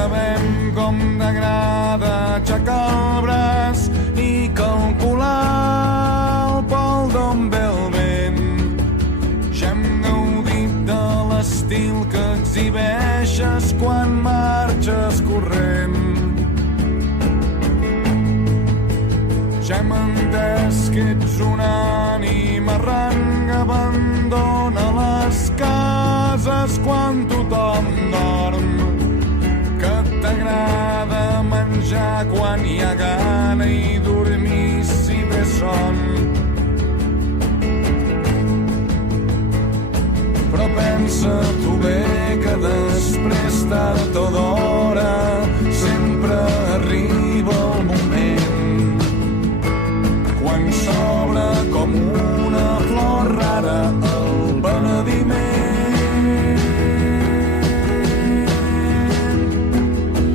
sabem com t'agrada aixecar el braç i calcular el pol d'on ve el vent. Ja hem gaudit de l'estil que exhibeixes quan marxes corrent. Ja hem entès que ets una ànima errant que abandona les cases quan tothom dorm, que t'agrada menjar quan hi ha gana i dormir si ve son. Però pensa tu bé que després tard o d'hora sempre arriba el moment quan s'obre com una flor rara el penediment.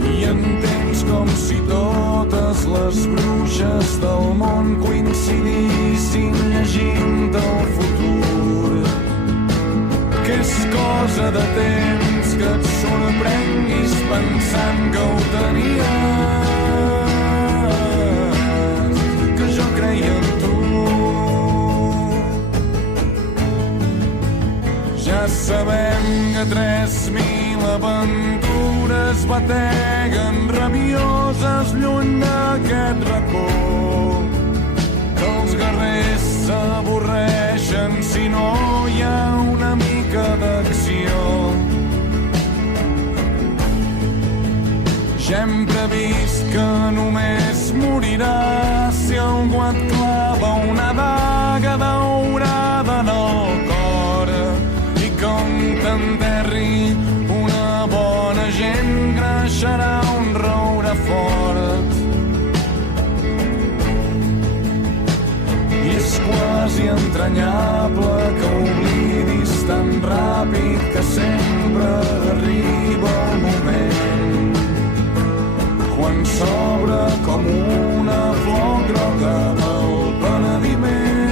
I entens com si totes les bruixes del món coincidissin llegint el futur, que és cosa de temps que et sorprenguis pensant que ho tenies, que jo creia en tu. Ja sabem que 3.000 aventures bateguen rabioses lluny d'aquest racó, que els guerrers s'avorreixen si no hi ha una mica d'acció. Ja hem previst que només moriràs si algú et clava una daga daurada en el cor i com t'enterri una bona gent creixerà un roure fort. I és quasi entranyable que oblidis tan ràpid que sempre arriba el moment quan s'obre com una flor groga el penediment.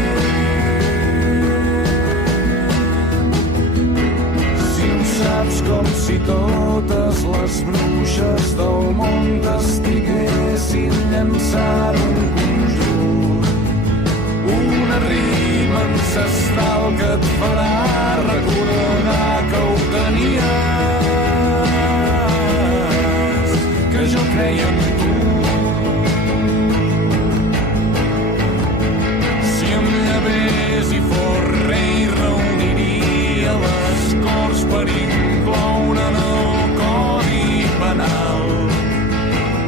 Si ho saps com si totes les bruixes del món t'estiguessin llançant un conjur, una rima ancestral que et farà recordar que ho tenies, que jo creia en tu. Si em llevés i fos rei reuniria les corts per incloure en el codi penal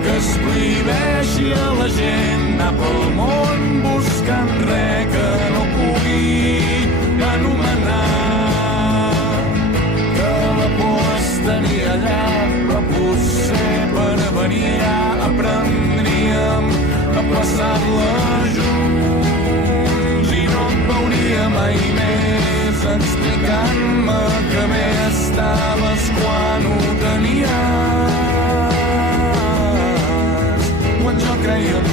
que es prohibeixi a la gent anar pel món buscant res que no pugui anomenar, que la por estaria allà però potser per variar aprendríem a passar-la junts i no et veuria mai més explicant-me que bé estaves quan ho tenies, quan jo creia en